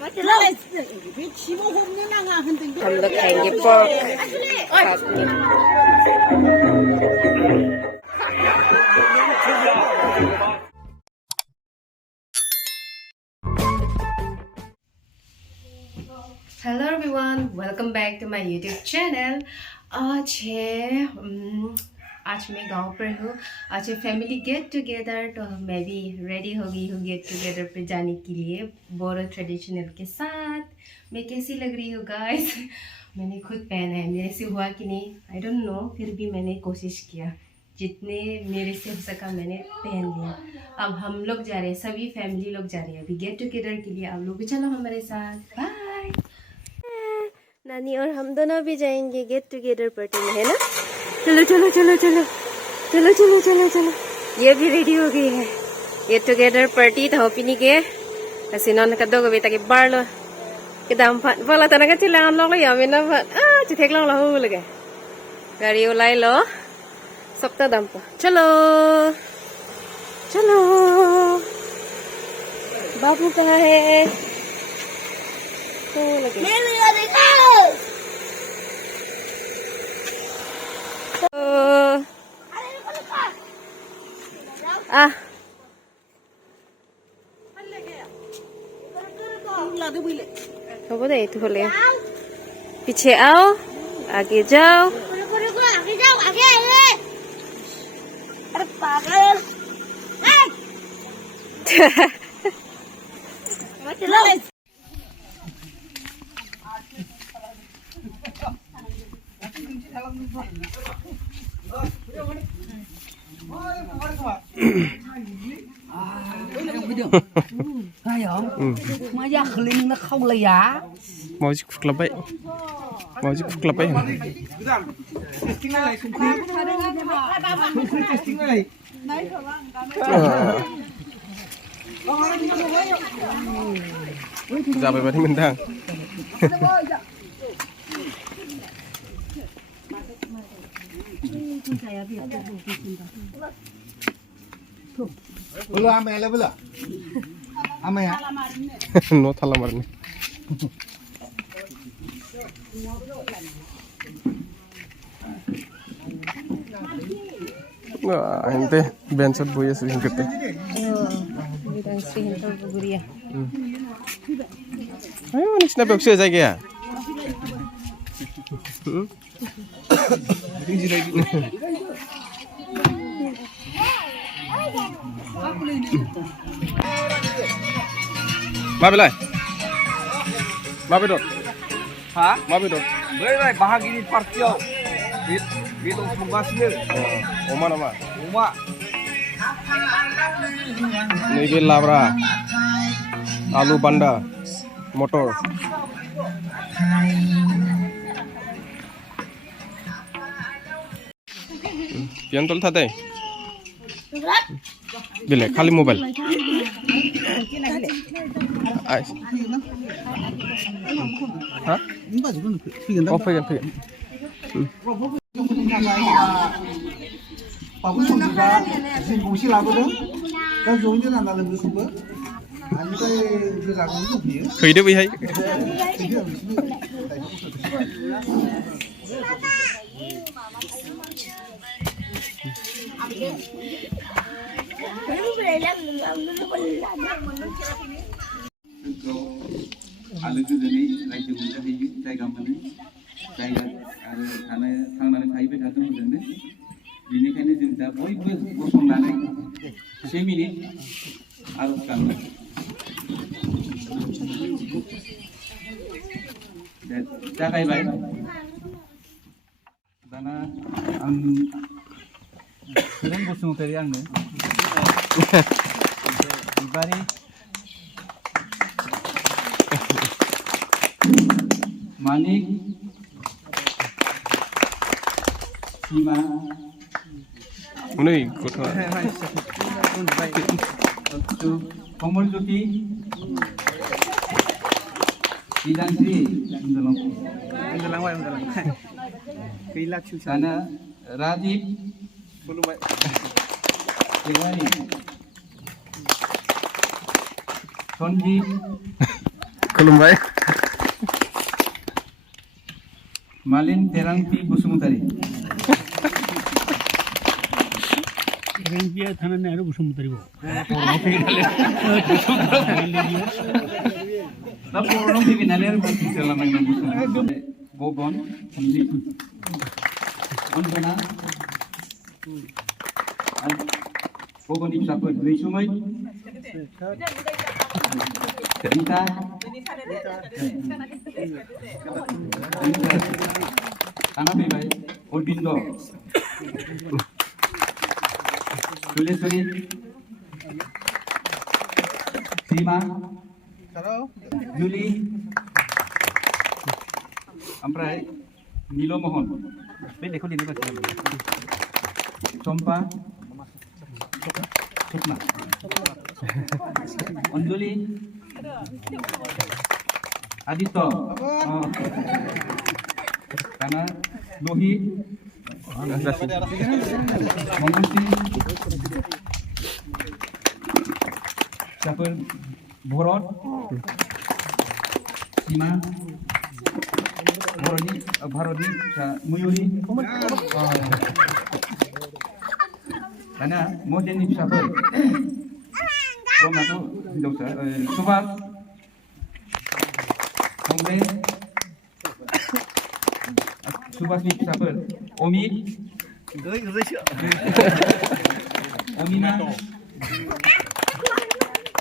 हम लोग खाएंगे pork chutney। Hello everyone, welcome back to my YouTube channel. आज मैं गांव पर हूँ। आज है फैमिली गेट टुगेदर, तो मैं भी रेडी हो गई हूँ गेट टुगेदर पे जाने के लिए बोरो ट्रेडिशनल के साथ। मैं कैसी लग रही हूँ गाइस? मैंने खुद पहना है, मेरे से हुआ कि नहीं आई डोंट नो, फिर भी मैंने कोशिश किया, जितने मेरे से हो सका मैंने पहन लिया। अब हम लोग जा रहे हैं, सभी फैमिली लोग जा रहे हैं अभी गेट टुगेदर के लिए। आप लोग भी चलो हमारे साथ, बाय। नानी और हम दोनों भी जाएंगे गेट टुगेदर पार्टी में, है ना? चलो चलो चलो चलो चलो चलो चलो चलो। ये भी रेडी हो गई है गेट टुगेदर पार्टी तो पिनी के kasi non kadog be taki barlo kedam phat wala tanaka chilang lo ya mena phat chi thek long lo hu lege gari ulai lo sabta dam pa chalo chalo babu कहाँ है? तो लगे हो दे तो ले पीछे आओ, आगे जाओ। अरे पागल mà giá khling nó không là giá mau chỉ cục lập ấy ra về bên mình đang belum ame lah belum ame ya no thala marne ente benchot boya sering kete bidang sih hentar buguria ayo next na pekse jai gaya Mabilai, mabidot, Hah? mabidot. Berai bahagi partio. Bidung pembasil. Oma nama. Uma. Ini labra, alu banda, motor. Pian tol thate. Bila khali mobile. Hah? Oh, pengen. Bapak juga singkungsi lagu dong, dan zoomnya nanda lebih super. Ani tuh jago juga ya. Khơi được hay. Alu tu jadi lagi muda lagi jaga mana, jaga ada tanah kayu berkata mana. Ini kan dia cinta boy kosong lagi. 6 minit harus kan. Jaga baik. Dana sering kosong teri angin. Ibari Manik Sima Ini kota. Komal Juti Idan Sri Sana Radip Sonji खुलुमबाय मालिन तेरांपि बसुमतारी तेरांपिया थानानै आरो बसुमतारी दा बर'नाव फैबाय नालाय आरो बाथ्रा लानांगोन बसुमतारी बबन हमजि अनजना बबननि फिसाफोर रैसुमै Rita Anak bebas Urbindo Sulesuri Sima Juli Amprai Nilo Mohon Bedeko di mana Sompa Sukma Anjuli Adito karena Lohi Mengusi siapa Borot Sima Boroni Muyuri karena mau jadi siapa Roma tuh dokter Subas Hongbe Subas ni siapa Omi Omina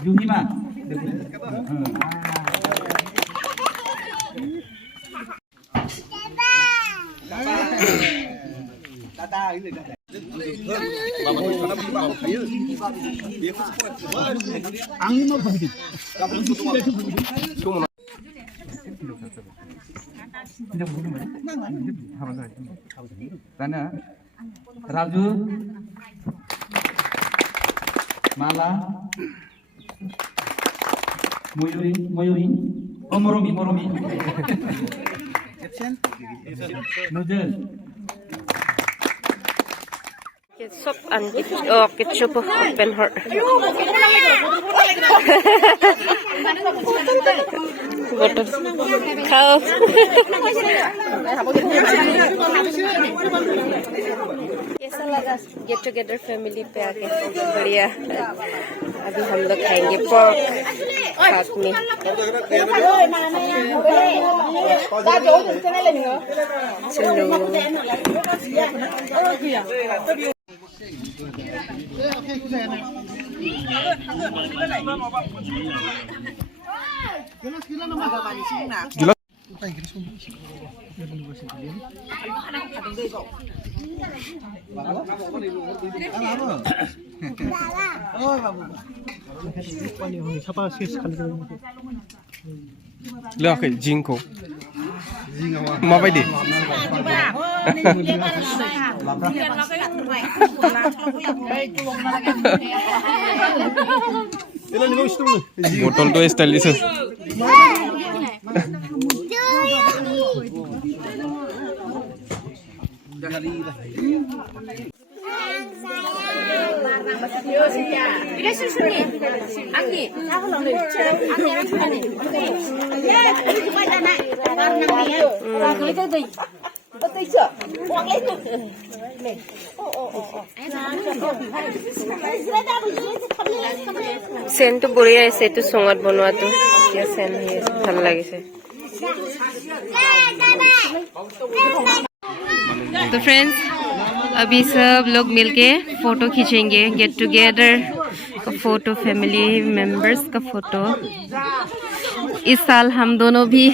Juhima Karena Raju Mala Moyuri oh Moromi Nujel Ketchup and ketchup open her. Khao. कैसा लगा get together family पे आके बढ़िया अभी हम लोग खाएंगे pork साथ में Jelas. Lihat ke jingko. Mabaidi. Botol tu stylish. Scent तो बढ़िया है सेंट तो सोंगत बनवा तो क्या सेंट है ভাল লাগিছে तो फ्रेंड्स अभी सब लोग मिलके फोटो खींचेंगे गेट टुगेदर का फोटो फैमिली मेंबर्स का फोटो इस साल हम दोनों भी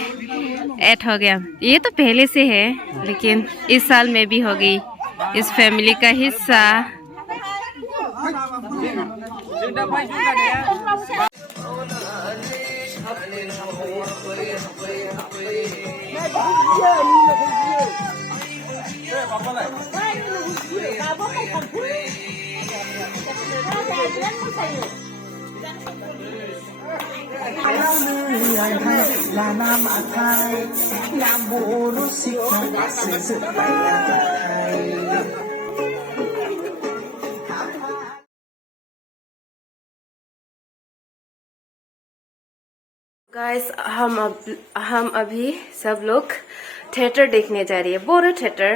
ऐड हो गया ये तो पहले से है लेकिन इस साल में भी हो गई इस फैमिली का हिस्सा गाइस हम अभी सब लोग थिएटर देखने जा रही है, बोरो थिएटर।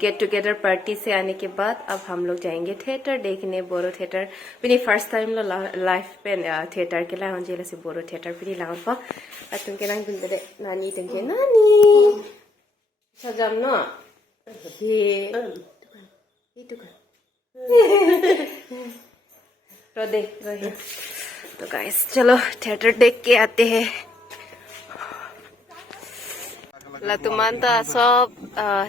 गेट टुगेदर पार्टी से आने के बाद अब हम लोग जाएंगे थिएटर देखने, बोरो थिएटर। पिनी फर्स्ट टाइम लो लाइफ पे थिएटर के लाउन जेला से बोरो थिएटर पिनी लाउन पा अतुम के नांग बिंदे नानी तंगे नानी सजाम ना ये दुकान रोदे रोहे। तो गाइस चलो थिएटर देख के आते हैं। लतुमानता सब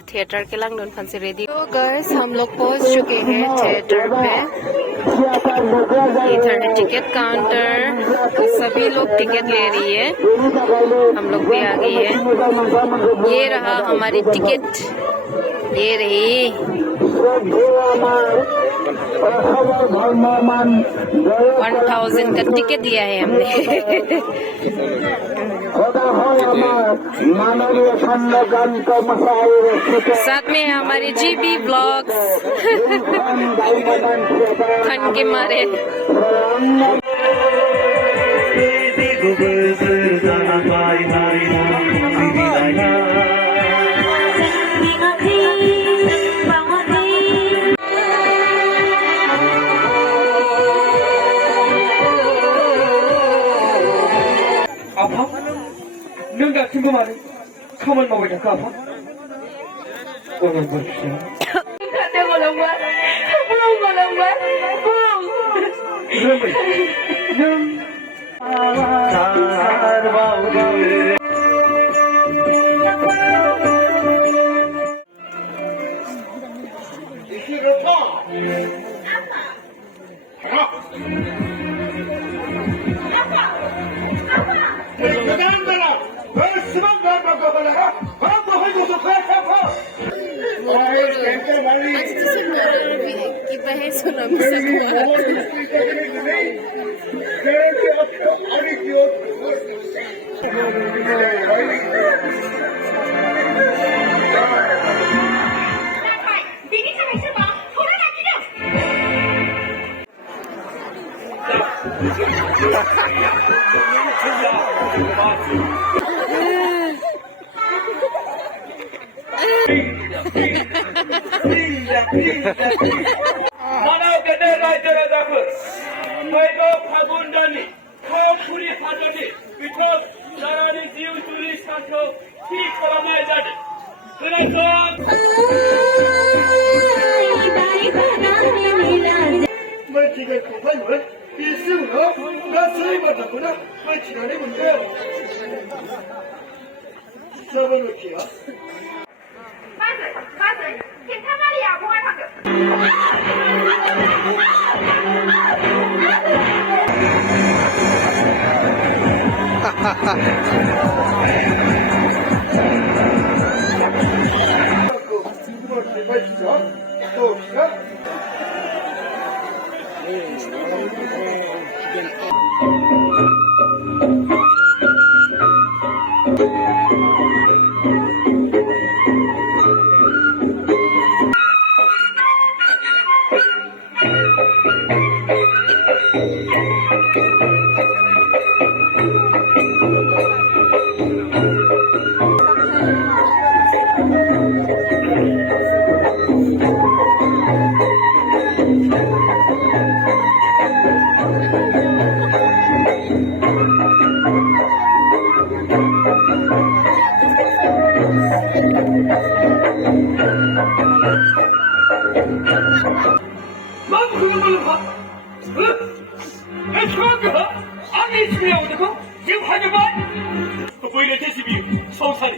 थिएटर के लांगडन फन से रेडी। तो गाइस हम लोग पहुंच चुके हैं थिएटर पे। इधर है टिकट काउंटर, सभी लोग टिकट ले रही है, हम लोग भी आ गए हैं। ये रहा हमारी टिकट, ये रही 1000 का टिकट दिया है हमने। साथ में हमारे जीबी ब्लॉग्स ठंड के मारे। नों दासिमबो मानो खामानि मावबाय थाखो आफा? मानव गदे राज्य राजाफोर फैगौ फागुन दाननि खावफुरि हादरनि बिथोन जानानै जिउ जुलि सानखौ थि खालामनाय जादों। मिथिनायखौ फायमोन बेसो उनाव गासै बाथ्राखौनो मिथिनानै मोनदों। जाबाय मिथिया 지금 하지만 그 보이는 대시비 성산이